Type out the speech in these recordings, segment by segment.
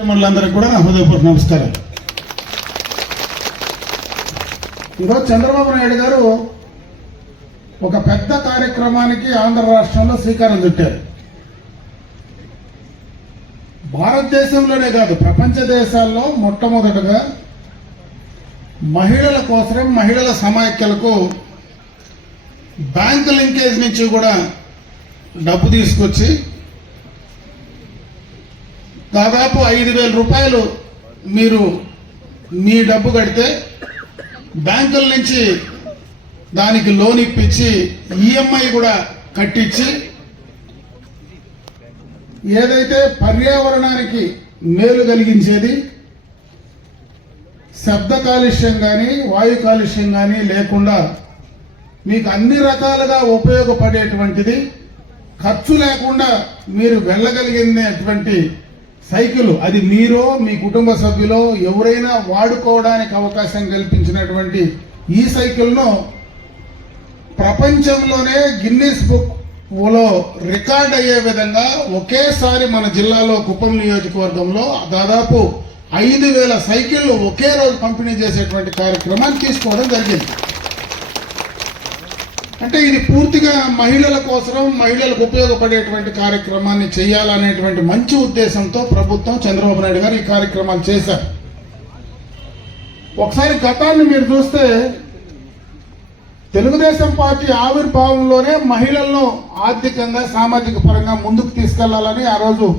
మండలందరికీ కూడా నా హృదయపూర్వక నమస్కారాలు. ఈరోజు చంద్రబాబు నాయుడు గారు ఒక పెద్ద కార్యక్రమానికి ఆంధ్ర రాష్ట్రంలో శ్రీకారం చుట్టారు. భారతదేశంలోనే కాదు, ప్రపంచ దేశాల్లో మొట్టమొదటగా మహిళల కోసం, మహిళల సమాఖ్యలకు బ్యాంకు లింకేజ్ నుంచి కూడా డబ్బు తీసుకొచ్చి దాదాపు 5,000 రూపాయలు మీరు మీ డబ్బు కడితే బ్యాంకుల నుంచి దానికి లోన్ ఇప్పించి ఈఎంఐ కూడా కట్టించి ఏదైతే పర్యావరణానికి మేలు కలిగించేది, శబ్ద కాలుష్యం కానీ వాయు కాలుష్యం కానీ లేకుండా మీకు అన్ని రకాలుగా ఉపయోగపడేటువంటిది, ఖర్చు లేకుండా మీరు వెళ్ళగలిగినటువంటి సైకిల్, అది మీరో మీ కుటుంబ సభ్యులో ఎవరైనా వాడుకోవడానికి అవకాశం కల్పించినటువంటి ఈ సైకిల్ను ప్రపంచంలోనే గిన్నిస్ బుక్లో రికార్డ్ అయ్యే విధంగా ఒకేసారి మన జిల్లాలో కుప్పం నియోజకవర్గంలో దాదాపు 5,000 సైకిళ్లు ఒకే రోజు పంపిణీ చేసేటువంటి కార్యక్రమాన్ని తీసుకోవడం జరిగింది. అంటే ఇది పూర్తిగా మహిళల కోసం, మహిళలకు ఉపయోగపడేటువంటి కార్యక్రమాన్ని చేయాలనేటువంటి మంచి ఉద్దేశంతో ప్రభుత్వం, చంద్రబాబు నాయుడు గారు ఈ కార్యక్రమాలు చేశారు. ఒకసారి గతాన్ని మీరు చూస్తే తెలుగుదేశం పార్టీ ఆవిర్భావంలోనే మహిళలను ఆర్థికంగా, సామాజిక పరంగా ముందుకు తీసుకెళ్లాలని ఆ రోజు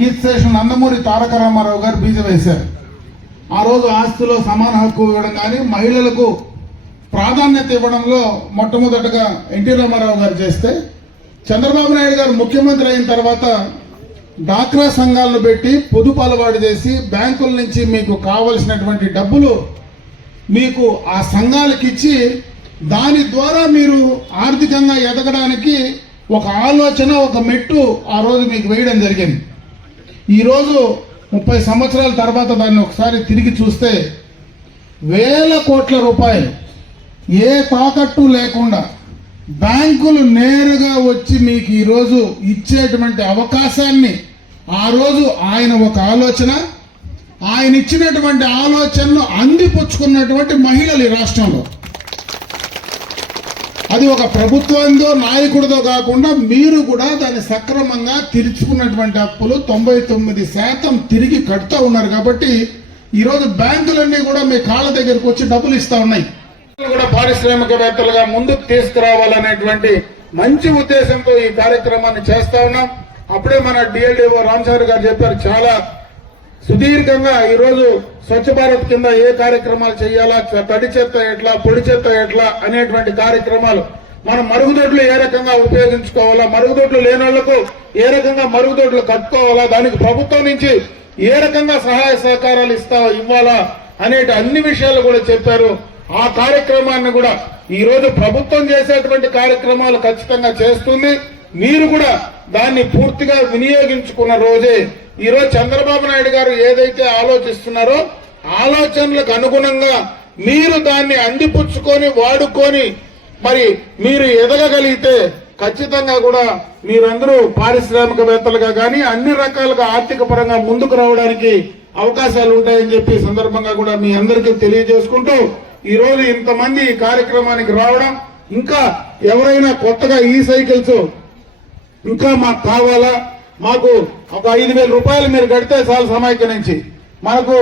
కీర్తిశేషం నందమూరి తారక రామారావు గారు బీజం వేశారు. ఆ రోజు ఆస్తిలో సమాన హక్కు ఇవ్వడం కానీ, మహిళలకు ప్రాధాన్యత ఇవ్వడంలో మొట్టమొదటగా ఎన్టీ రామారావు గారు చేస్తే, చంద్రబాబు నాయుడు గారు ముఖ్యమంత్రి అయిన తర్వాత డాక్రా సంఘాలను పెట్టి పొదుపు అలవాటు చేసి బ్యాంకుల నుంచి మీకు కావలసినటువంటి డబ్బులు మీకు ఆ సంఘాలకు ఇచ్చి దాని ద్వారా మీరు ఆర్థికంగా ఎదగడానికి ఒక ఆలోచన, ఒక మెట్టు ఆ రోజు మీకు వేయడం జరిగింది. ఈరోజు 30 సంవత్సరాల తర్వాత దాన్ని ఒకసారి తిరిగి చూస్తే వేల కోట్ల రూపాయలు ఏ తాకట్టు లేకుండా బ్యాంకులు నేరుగా వచ్చి మీకు ఈరోజు ఇచ్చేటువంటి అవకాశాన్ని ఆ రోజు ఆయన ఒక ఆలోచన, ఆయన ఇచ్చినటువంటి ఆలోచనను అందిపుచ్చుకున్నటువంటి మహిళలు ఈ రాష్ట్రంలో, అది ఒక ప్రభుత్వంతో నాయకుడితో కాకుండా మీరు కూడా దాన్ని సక్రమంగా తీర్చుకున్నటువంటి అప్పులు 99% తిరిగి కడుతూ ఉన్నారు. కాబట్టి ఈరోజు బ్యాంకులన్నీ కూడా మీ కాళ్ళ దగ్గరకు వచ్చి డబ్బులు ఇస్తా ఉన్నాయి. కూడా పారిశ్రామికవేత్తలుగా ముందుకు తీసుకురావాలనేటువంటి మంచి ఉద్దేశంతో ఈ కార్యక్రమాన్ని చేస్తా ఉన్నాం. అప్పుడే మన డిఎల్డిఓ రామసాగర్ గారు చెప్పారు, చాలా సుదీర్ఘంగా ఈరోజు స్వచ్ఛ భారత్ కింద ఏ కార్యక్రమాలు చేయాలా, తడి చెత్త ఎట్లా, పొడి చెత్త ఎట్లా అనేటువంటి కార్యక్రమాలు, మనం మరుగుదొడ్లు ఏ రకంగా ఉపయోగించుకోవాలా, మరుగుదొడ్లు లేని వాళ్లకు ఏ రకంగా మరుగుదొడ్లు కట్టుకోవాలా, దానికి ప్రభుత్వం నుంచి ఏ రకంగా సహాయ సహకారాలు ఇవ్వాలా అనేటి అన్ని విషయాలు కూడా చెప్పారు. ఆ కార్యక్రమాన్ని కూడా ఈరోజు ప్రభుత్వం చేసేటువంటి కార్యక్రమాలు ఖచ్చితంగా చేస్తుంది. మీరు కూడా దాన్ని పూర్తిగా వినియోగించుకున్న రోజే ఈరోజు చంద్రబాబు నాయుడు గారు ఏదైతే ఆలోచిస్తున్నారో ఆలోచనలకు అనుగుణంగా మీరు దాన్ని అందిపుచ్చుకొని వాడుకొని మరి మీరు ఎదగగలిగితే ఖచ్చితంగా కూడా మీరందరూ పారిశ్రామికవేత్తలుగా కానీ అన్ని రకాలుగా ఆర్థిక పరంగా ముందుకు రావడానికి అవకాశాలు ఉంటాయని చెప్పి సందర్భంగా కూడా మీ అందరికీ తెలియజేసుకుంటూ, ఈ రోజు ఇంతమంది ఈ కార్యక్రమానికి రావడం, ఇంకా ఎవరైనా కొత్తగా ఈ సైకిల్స్ ఇంకా మాకు కావాలా, మాకు ఒక 5,000 రూపాయలు మీరు కడితే చాలు సమాఖ్య నుంచి, మనకు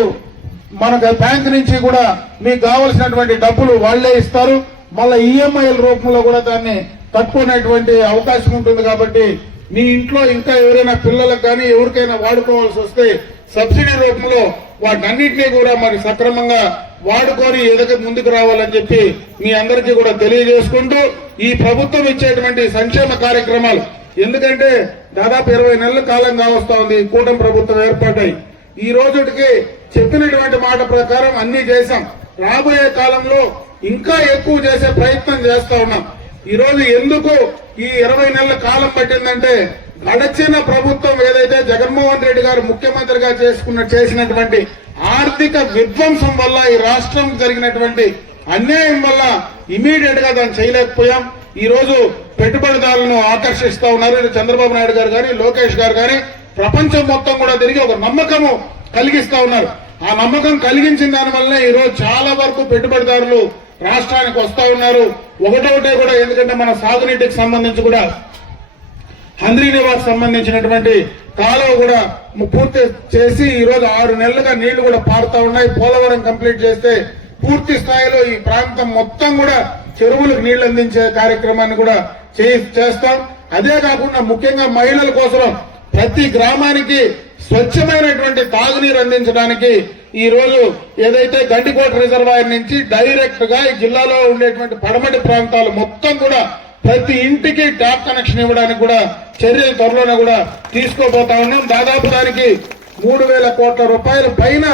బ్యాంక్ నుంచి కూడా మీకు కావలసినటువంటి డబ్బులు వాళ్లే ఇస్తారు, మళ్ళీ ఈఎంఐల రూపంలో కూడా దాన్ని కట్టుకునేటువంటి అవకాశం ఉంటుంది. కాబట్టి మీ ఇంట్లో ఇంకా ఎవరైనా పిల్లలకు కానీ ఎవరికైనా వాడుకోవాల్సి వస్తే సబ్సిడీ రూపంలో వాటన్నింటినీ కూడా మరి సక్రమంగా వాడుకొని ముందుకు రావాలని చెప్పి మీ అందరికీ కూడా తెలియజేసుకుంటూ, ఈ ప్రభుత్వం ఇచ్చేటువంటి సంక్షేమ కార్యక్రమాలు, ఎందుకంటే దాదాపు 20 నెలల కాలంగా వస్తా ఉంది కూటమి ప్రభుత్వం ఏర్పాటై, ఈ రోజుకి చెప్పినటువంటి మాట ప్రకారం అన్ని చేశాం. రాబోయే కాలంలో ఇంకా ఎక్కువ చేసే ప్రయత్నం చేస్తా ఉన్నాం. ఈ రోజు ఎందుకు ఈ 20 నెలల కాలం పట్టిందంటే, గడచిన ప్రభుత్వం ఏదైతే జగన్మోహన్ రెడ్డి గారు ముఖ్యమంత్రిగా చేసినటువంటి ఆర్థిక విధ్వంసం వల్ల, ఈ రాష్ట్రం జరిగినటువంటి అన్యాయం వల్ల ఇమీడియట్ గా దాన్ని చేయలేకపోయాం. ఈ రోజు పెట్టుబడిదారులను ఆకర్షిస్తా ఉన్నారు. చంద్రబాబు నాయుడు గారు కానీ, లోకేష్ గారు కానీ ప్రపంచం మొత్తం కూడా తిరిగి ఒక నమ్మకము కలిగిస్తా ఉన్నారు. ఆ నమ్మకం కలిగించిన దాని వల్లనే ఈరోజు చాలా వరకు పెట్టుబడిదారులు రాష్ట్రానికి వస్తా ఉన్నారు. ఒకటొకటే కూడా, ఎందుకంటే మన సాగునీటికి సంబంధించి కూడా హంద్రీ నివాస్ సంబంధించినటువంటి కాలువ కూడా పూర్తి చేసి ఈరోజు 6 నెలలుగా నీళ్లు కూడా పారుతా ఉన్నాయి. పోలవరం కంప్లీట్ చేస్తే పూర్తి స్థాయిలో ఈ ప్రాంతం మొత్తం కూడా చెరువులకు నీళ్లు అందించే కార్యక్రమాన్ని కూడా చేస్తాం. అదే కాకుండా ముఖ్యంగా మహిళల కోసం ప్రతి గ్రామానికి స్వచ్ఛమైనటువంటి తాగునీరు అందించడానికి ఈ రోజు ఏదైతే గండికోట రిజర్వాయర్ నుంచి డైరెక్ట్ గా ఈ జిల్లాలో ఉండేటువంటి పడమటి ప్రాంతాలు మొత్తం కూడా ప్రతి ఇంటికి ట్యాప్ కనెక్షన్ ఇవ్వడానికి కూడా చర్యలు త్వరలోనే కూడా తీసుకోబోతా ఉన్నాం. దాదాపు దానికి 3,000 కోట్ల రూపాయల పైన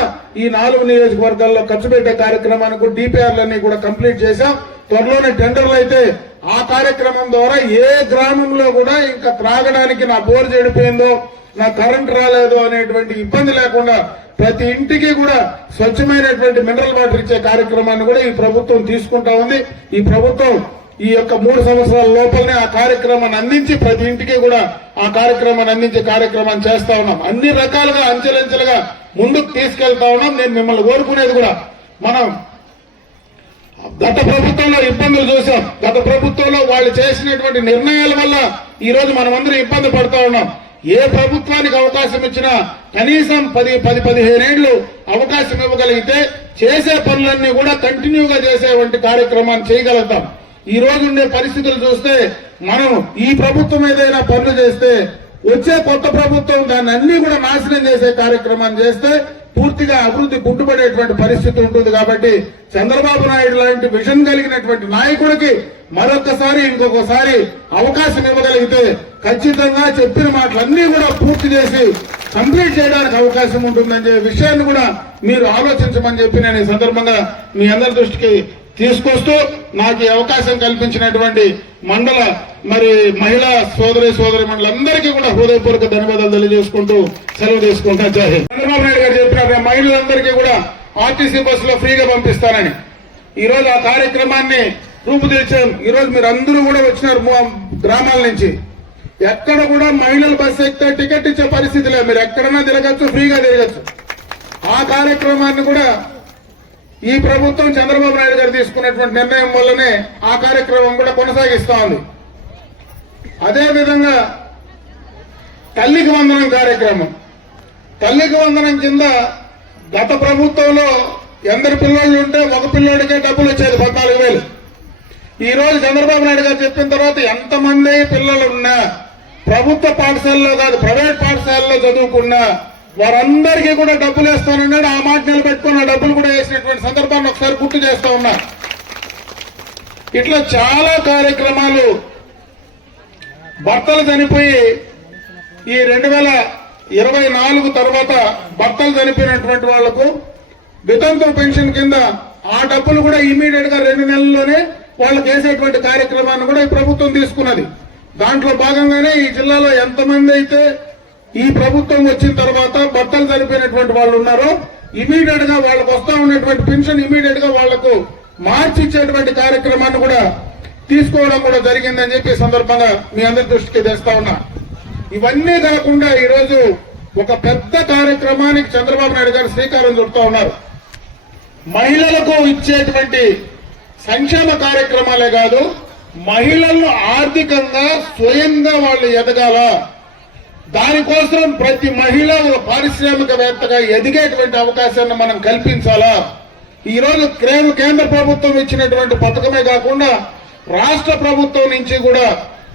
ఈ 4 నియోజకవర్గాల్లో ఖర్చు పెట్టే కార్యక్రమానికి డిపిఆర్లన్నీ కూడా కంప్లీట్ చేశాం. త్వరలోనే టెండర్లు అయితే ఆ కార్యక్రమం ద్వారా ఏ గ్రామంలో కూడా ఇంకా త్రాగడానికి నా బోర్ చెడిపోయిందో, నా కరెంట్ రాలేదు అనేటువంటి ఇబ్బంది లేకుండా ప్రతి ఇంటికి కూడా స్వచ్ఛమైనటువంటి మినరల్ వాటర్ ఇచ్చే కార్యక్రమాన్ని కూడా ఈ ప్రభుత్వం తీసుకుంటా ఉంది. ఈ ప్రభుత్వం ఈ యొక్క 3 సంవత్సరాల లోపలనే ఆ కార్యక్రమాన్ని అందించి ప్రతి ఇంటికి కూడా ఆ కార్యక్రమాన్ని అందించే కార్యక్రమాన్ని చేస్తా ఉన్నాం. అన్ని రకాలుగా అంచెలంచెలుగా ముందుకు తీసుకెళ్తా ఉన్నాం. నేను మిమ్మల్ని కోరుకునేది కూడా, మనం గత ప్రభుత్వంలో ఇబ్బందులు చూసాం. గత ప్రభుత్వంలో వాళ్ళు చేసినటువంటి నిర్ణయాల వల్ల ఈ రోజు మనమందరం ఇబ్బంది పడతా ఉన్నాం. ఏ ప్రభుత్వానికి అవకాశం ఇచ్చినా కనీసం 10-15 ఏళ్లు అవకాశం ఇవ్వగలిగితే చేసే పనులన్నీ కూడా కంటిన్యూగా చేసేటువంటి కార్యక్రమాన్ని చేయగలుగుతాం. ఈ రోజు ఉండే పరిస్థితులు చూస్తే మనం ఈ ప్రభుత్వం ఏదైనా పనులు చేస్తే వచ్చే కొత్త ప్రభుత్వం దాన్ని అన్ని కూడా నాశనం చేసే కార్యక్రమాన్ని చేస్తే పూర్తిగా అభివృద్ధి గుడ్డుపడేటువంటి పరిస్థితి ఉంటుంది. కాబట్టి చంద్రబాబు నాయుడు లాంటి విజన్ కలిగినటువంటి నాయకుడికి మరొకసారి ఇంకొకసారి అవకాశం ఇవ్వగలిగితే ఖచ్చితంగా చెప్పిన మాటలన్నీ కూడా పూర్తి చేసి కంప్లీట్ చేయడానికి అవకాశం ఉంటుందనే విషయాన్ని కూడా మీరు ఆలోచించమని చెప్పి నేను ఈ సందర్భంగా మీ అందరి దృష్టికి తీసుకొస్తూ నాకు ఈ అవకాశం కల్పించినటువంటి మండల మహిళా సోదరి మండలందరికీ కూడా హృదయపూర్వక ధన్యవాదాలు తెలియజేసుకుంటూ సెలవు తీసుకుంటా. జై హింద్. చంద్రబాబు నాయుడు గారు చెప్పిన మహిళలందరికీ కూడా ఆర్టీసీ బస్సులో ఫ్రీగా పంపిస్తానని ఈ రోజు ఆ కార్యక్రమాన్ని రూపుదిద్దాం. ఈ రోజు మీరు అందరూ కూడా వచ్చినారు గ్రామాల నుంచి. ఎక్కడ కూడా మహిళలు బస్సు ఎక్కితే టికెట్ ఇచ్చే పరిస్థితి లేదు. మీరు ఎక్కడన్నా తిరగచ్చు, ఫ్రీగా తిరగచ్చు. ఆ కార్యక్రమాన్ని కూడా ఈ ప్రభుత్వం చంద్రబాబు నాయుడు గారు తీసుకున్నటువంటి నిర్ణయం వల్లనే ఆ కార్యక్రమం కూడా కొనసాగిస్తా ఉంది. అదేవిధంగా తల్లికి వందనం కార్యక్రమం, తల్లికి వందనం కింద గత ప్రభుత్వంలో ఎందరు పిల్లలు ఉంటే ఒక పిల్లోడికే డబ్బులు వచ్చేది 14,000. ఈ రోజు చంద్రబాబు నాయుడు గారు చెప్పిన తర్వాత ఎంతమంది పిల్లలు ఉన్నా, ప్రభుత్వ పాఠశాలలో కాదు ప్రైవేట్ పాఠశాలలో చదువుకున్నా వారందరికీ కూడా డబ్బులు వేస్తానన్నాడు. ఆ మాట నిలబెట్టుకున్న డబ్బులు కూడా వేసినటువంటి సందర్భాన్ని ఒకసారి గుర్తు చేస్తా ఉన్నా. ఇట్లా చాలా కార్యక్రమాలు. భర్తలు చనిపోయి ఈ 2024 తర్వాత భర్తలు చనిపోయినటువంటి వాళ్లకు వితంతు పెన్షన్ కింద ఆ డబ్బులు కూడా ఇమీడియట్ గా 2 నెలల్లోనే వాళ్ళకి వేసేటువంటి కార్యక్రమాన్ని కూడా ఈ ప్రభుత్వం తీసుకున్నది. దాంట్లో భాగంగానే ఈ జిల్లాలో ఎంతమంది అయితే ఈ ప్రభుత్వం వచ్చిన తర్వాత భర్తలు చనిపోయినటువంటి వాళ్ళు ఉన్నారో ఇమీడియట్ గా వాళ్ళకు వస్తా ఉన్నటువంటి పెన్షన్ ఇమీడియట్ గా వాళ్లకు మార్చి ఇచ్చేటువంటి కార్యక్రమాన్ని కూడా తీసుకోవడం కూడా జరిగిందని చెప్పి సందర్భంగా మీ అందరి దృష్టికి తెస్తా ఉన్నా. ఇవన్నీ కాకుండా ఈరోజు ఒక పెద్ద కార్యక్రమానికి చంద్రబాబు నాయుడు గారు శ్రీకారం చుడుతూ ఉన్నారు. మహిళలకు ఇచ్చేటువంటి సంక్షేమ కార్యక్రమాలే కాదు, మహిళలను ఆర్థికంగా స్వయంగా వాళ్ళు ఎదగాల, దానికోసం ప్రతి మహిళ ఒక పారిశ్రామికవేత్తగా ఎదిగేటువంటి అవకాశాన్ని మనం కల్పించాలా. ఈ రోజు కేంద్ర ప్రభుత్వం ఇచ్చినటువంటి పథకమే కాకుండా రాష్ట్ర ప్రభుత్వం నుంచి కూడా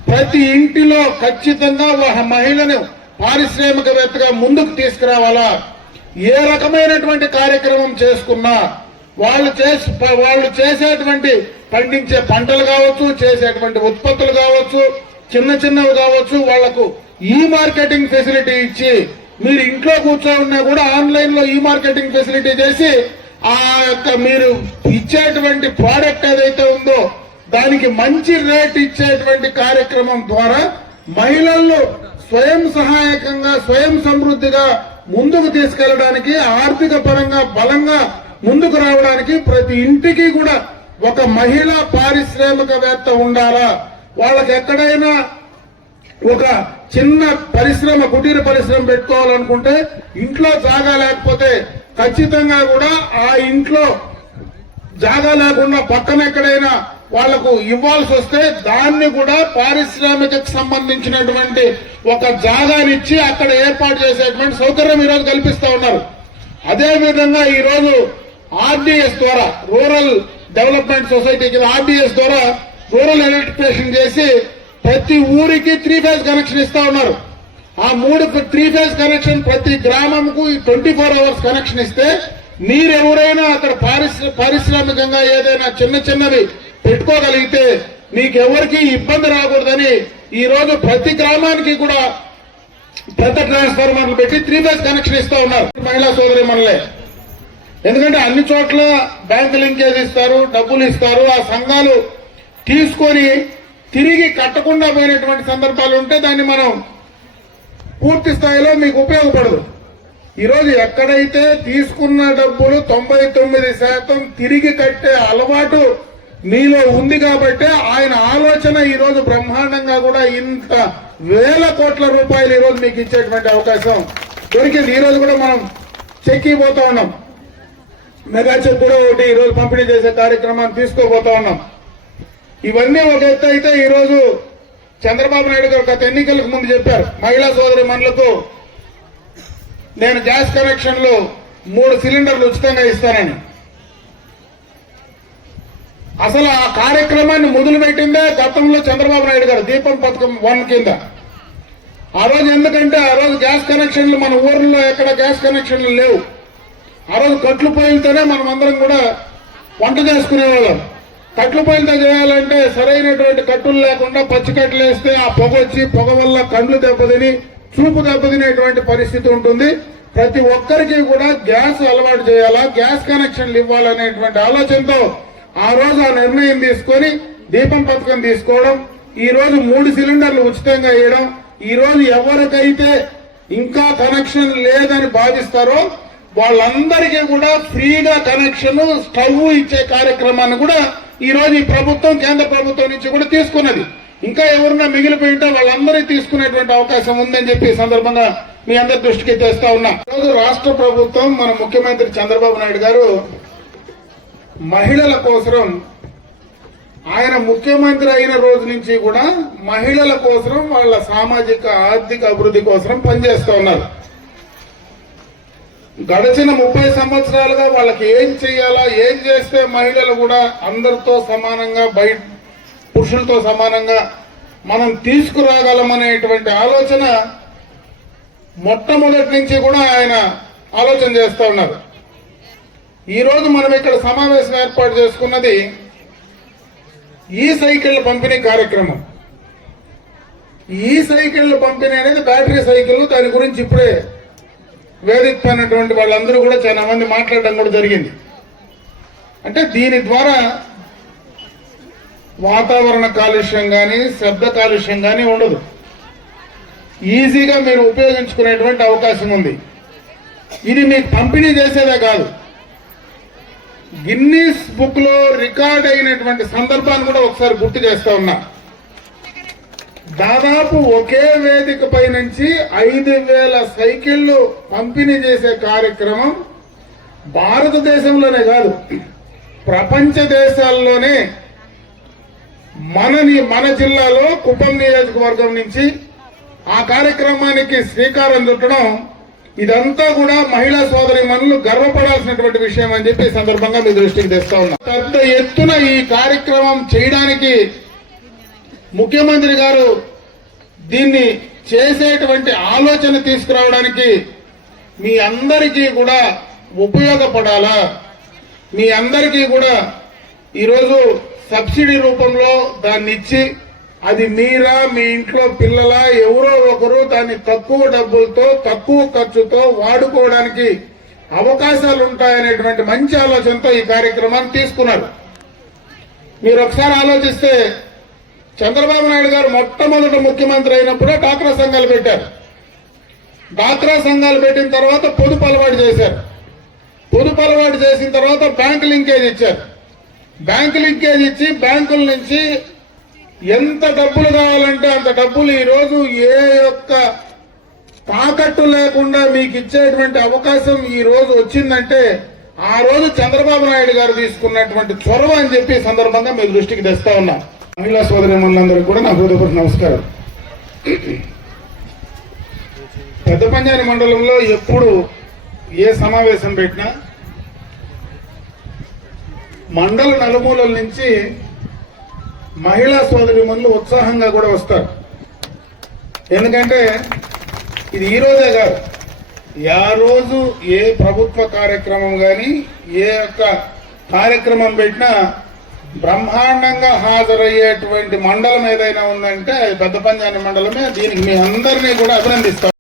ప్రతి ఇంటిలో ఖచ్చితంగా ఒక మహిళను పారిశ్రామికవేత్తగా ముందుకు తీసుకురావాలా. ఏ రకమైనటువంటి కార్యక్రమం చేసుకున్నా వాళ్ళు చేసేటువంటి పండించే పంటలు కావచ్చు, చేసేటువంటి ఉత్పత్తులు కావచ్చు, చిన్నవి కావచ్చు, వాళ్లకు ఈ మార్కెటింగ్ ఫెసిలిటీ ఇచ్చి మీరు ఇంట్లో కూర్చోన్నా కూడా ఆన్లైన్ లో ఈ మార్కెటింగ్ ఫెసిలిటీ చేసి ఆ యొక్క మీరు ఇచ్చేటువంటి ప్రోడక్ట్ ఏదైతే ఉందో దానికి మంచి రేట్ ఇచ్చేటువంటి కార్యక్రమం ద్వారా మహిళల్లో స్వయం సహాయకంగా స్వయం సమృద్ధిగా ముందుకు తీసుకెళ్లడానికి, ఆర్థిక పరంగా బలంగా ముందుకు రావడానికి ప్రతి ఇంటికి కూడా ఒక మహిళా పారిశ్రామికవేత్త ఉండాలా. వాళ్ళకి ఎక్కడైనా ఒక చిన్న పరిశ్రమ కుటీర పరిశ్రమ పెట్టుకోవాలనుకుంటే ఇంట్లో జాగా లేకపోతే ఖచ్చితంగా కూడా ఆ ఇంట్లో జాగా లేకుండా పక్కన ఎక్కడైనా వాళ్లకు ఇవ్వాల్సి వస్తే దాన్ని కూడా పారిశ్రామికకు సంబంధించినటువంటి ఒక జాగానిచ్చి అక్కడ ఏర్పాటు చేసేటువంటి సౌకర్యం ఈరోజు కల్పిస్తా ఉన్నారు. అదే విధంగా ఈరోజు ఆర్డీఎస్ ద్వారా రూరల్ డెవలప్మెంట్ సొసైటీకి ఆర్డీఎస్ ద్వారా రూరల్ ఎలక్ట్రిఫికేషన్ చేసి ప్రతి ఊరికి 3 ఫేజ్ కనెక్షన్ ఇస్తా ఉన్నారు. ఆ 3 ఫేజ్ కనెక్షన్ ప్రతి గ్రామంకు 24 అవర్స్ కనెక్షన్ ఇస్తే మీరెవరైనా అక్కడ పారిశ్రామికంగా ఏదైనా చిన్నవి పెట్టుకోగలిగితే మీకెవరికి ఇబ్బంది రాకూడదని ఈ రోజు ప్రతి గ్రామానికి కూడా పెద్ద ట్రాన్స్ఫార్మర్లు పెట్టి 3 ఫేజ్ కనెక్షన్ ఇస్తా ఉన్నారు మహిళా సోదరి మనలే. ఎందుకంటే అన్ని చోట్ల బ్యాంకు లింకేజ్ ఇస్తారు, డబ్బులు ఇస్తారు, ఆ సంఘాలు తీసుకొని తిరిగి కట్టకుండా పోయినటువంటి సందర్భాలు ఉంటే దాన్ని మనం పూర్తి స్థాయిలో మీకు ఉపయోగపడదు. ఈరోజు ఎక్కడైతే తీసుకున్న డబ్బులు 99% తిరిగి కట్టే అలవాటు మీలో ఉంది కాబట్టి ఆయన ఆలోచన ఈరోజు బ్రహ్మాండంగా కూడా ఇంత వేల కోట్ల రూపాయలు ఈరోజు మీకు ఇచ్చేటువంటి అవకాశం దొరికింది. ఈరోజు కూడా మనం చెక్ ఇవ్వబోతా ఉన్నాం. మెగా చెక్ కూడా ఒకటి ఈరోజు పంపిణీ చేసే కార్యక్రమాన్ని తీసుకోబోతా ఉన్నాం. ఇవన్నీ ఒక ఎత్తు అయితే ఈరోజు చంద్రబాబు నాయుడు గారు గత ఎన్నికలకు ముందు చెప్పారు మహిళా సోదరి మనులకు నేను గ్యాస్ కనెక్షన్లు 3 సిలిండర్లు ఉచితంగా ఇస్తానని. అసలు ఆ కార్యక్రమాన్ని మొదలుపెట్టిందే గతంలో చంద్రబాబు నాయుడు గారు దీపం పథకం 1 కింద. ఆ రోజు ఎందుకంటే ఆ రోజు గ్యాస్ కనెక్షన్లు మన ఊర్లో ఎక్కడ గ్యాస్ కనెక్షన్లు లేవు. ఆ రోజు కట్లు పొయ్యిలతోనే మనం అందరం కూడా వంట చేసుకునేవాళ్ళం. కట్లు పొయ్యిలతో చేయాలంటే సరైనటువంటి కట్టులు లేకుండా పచ్చి కట్లు వేస్తే ఆ పొగ వచ్చి పొగ వల్ల కళ్ళు దెబ్బతిని చూపు దెబ్బతినేటువంటి పరిస్థితి ఉంటుంది. ప్రతి ఒక్కరికి కూడా గ్యాస్ అలవాటు చేయాలా, గ్యాస్ కనెక్షన్లు ఇవ్వాలనేటువంటి ఆలోచనతో ఆ రోజు ఆ నిర్ణయం తీసుకొని దీపం పథకం తీసుకోవడం, ఈ రోజు 3 సిలిండర్లు ఉచితంగా ఇవ్వడం, ఈ రోజు ఎవరికైతే ఇంకా కనెక్షన్ లేదని భావిస్తారో వాళ్ళందరికీ కూడా ఫ్రీగా కనెక్షన్ స్టవ్ ఇచ్చే కార్యక్రమాన్ని కూడా ఈ రోజు ఈ ప్రభుత్వం కేంద్ర ప్రభుత్వం నుంచి కూడా తీసుకున్నది. ఇంకా ఎవరన్నా మిగిలిపోయి ఉంటే వాళ్ళందరికీ తీసుకునేటువంటి అవకాశం ఉందని చెప్పి ఈ సందర్భంగా మీ అందరి దృష్టికి తెస్తా ఉన్నా. ఈరోజు రాష్ట్ర ప్రభుత్వం మన ముఖ్యమంత్రి చంద్రబాబు నాయుడు గారు మహిళల కోసం ఆయన ముఖ్యమంత్రి అయిన రోజు నుంచి కూడా మహిళల కోసం వాళ్ళ సామాజిక ఆర్థిక అభివృద్ధి కోసం పనిచేస్తూ ఉన్నారు. గడిచిన 30 సంవత్సరాలుగా వాళ్ళకి ఏం చేయాలా, ఏం చేస్తే మహిళలు కూడా అందరితో సమానంగా పురుషులతో సమానంగా మనం తీసుకురాగలమనేటువంటి ఆలోచన మొట్టమొదటి నుంచి కూడా ఆయన ఆలోచన చేస్తూ ఉన్నారు. ఈ రోజు మనం ఇక్కడ సమావేశం ఏర్పాటు చేసుకున్నది ఈ సైకిళ్ల పంపిణీ కార్యక్రమం. ఈ సైకిళ్ల పంపిణీ అనేది బ్యాటరీ సైకిల్. దాని గురించి ఇప్పుడే వేదిక పైనటువంటి వాళ్ళందరూ కూడా చాలా మంది మాట్లాడడం కూడా జరిగింది. అంటే దీని ద్వారా వాతావరణ కాలుష్యం కానీ శబ్ద కాలుష్యం కానీ ఉండదు. ఈజీగా మీరు ఉపయోగించుకునేటువంటి అవకాశం ఉంది. ఇది మీకు పంపిణీ చేసేదే కాదు, గిన్నీస్ బుక్ లో రికార్డ్ అయినటువంటి సందర్భాన్ని కూడా ఒకసారి గుర్తు చేస్తా ఉన్నా. దాదాపు ఒకే వేదిక పై నుంచి 5,000 సైకిళ్లు పంపిణీ చేసే కార్యక్రమం భారతదేశంలోనే కాదు ప్రపంచ దేశాల్లోనే మన జిల్లాలో కుప్పం నియోజకవర్గం నుంచి ఆ కార్యక్రమానికి శ్రీకారం చుట్టడం ఇదంతా కూడా మహిళా సోదరి మనులు గర్వపడాల్సినటువంటి విషయం అని చెప్పి ఈ సందర్భంగా మీ దృష్టికి తెస్తా ఉన్నా. పెద్ద ఎత్తున ఈ కార్యక్రమం చేయడానికి ముఖ్యమంత్రి గారు దీన్ని చేసేటువంటి ఆలోచన తీసుకురావడానికి మీ అందరికీ కూడా ఉపయోగపడాలా, మీ అందరికీ కూడా ఈరోజు సబ్సిడీ రూపంలో దాన్ని ఇచ్చి అది మీరా మీ ఇంట్లో పిల్లలా ఎవరో ఒకరు దాన్ని తక్కువ డబ్బులతో తక్కువ ఖర్చుతో వాడుకోవడానికి అవకాశాలు ఉంటాయనేటువంటి మంచి ఆలోచనతో ఈ కార్యక్రమాన్ని తీసుకున్నారు. మీరు ఒకసారి ఆలోచిస్తే చంద్రబాబు నాయుడు గారు మొట్టమొదటి ముఖ్యమంత్రి అయినప్పుడే డాక్రా సంఘాలు పెట్టారు. డాక్రా సంఘాలు పెట్టిన తర్వాత పొదుపు అలవాటు చేశారు. పొదుపు అలవాటు చేసిన తర్వాత బ్యాంకు లింకేజ్ ఇచ్చారు. బ్యాంకు లింకేజ్ ఇచ్చి బ్యాంకుల నుంచి ఎంత డబ్బులు కావాలంటే అంత డబ్బులు ఈరోజు ఏ యొక్క తాకట్టు లేకుండా మీకు ఇచ్చేటువంటి అవకాశం ఈ రోజు వచ్చిందంటే ఆ రోజు చంద్రబాబు నాయుడు గారు తీసుకున్నటువంటి చొరవ అని చెప్పి ఈ సందర్భంగా మీ దృష్టికి తెస్తా ఉన్నా. మహిళా సోదరిమణులందరికీ కూడా నా హృదయపూర్వక నమస్కారం. పెద్దపంజాని మండలంలో ఎప్పుడు ఏ సమావేశం పెట్టినా మండల నలుమూలల నుంచి మహిళా సోదరిమణులు ఉత్సాహంగా కూడా వస్తారు. ఎందుకంటే ఇది ఈ రోజే కాదు, ఆ రోజు ఏ ప్రభుత్వ కార్యక్రమం కానీ ఏ యొక్క కార్యక్రమం పెట్టినా బ్రహ్మాండంగా హాజరయ్యేటువంటి మండలం ఏదైనా ఉందంటే అది పెద్దపంజాని మండలమే. దీనికి మీ అందరినీ కూడా అభినందిస్తాం.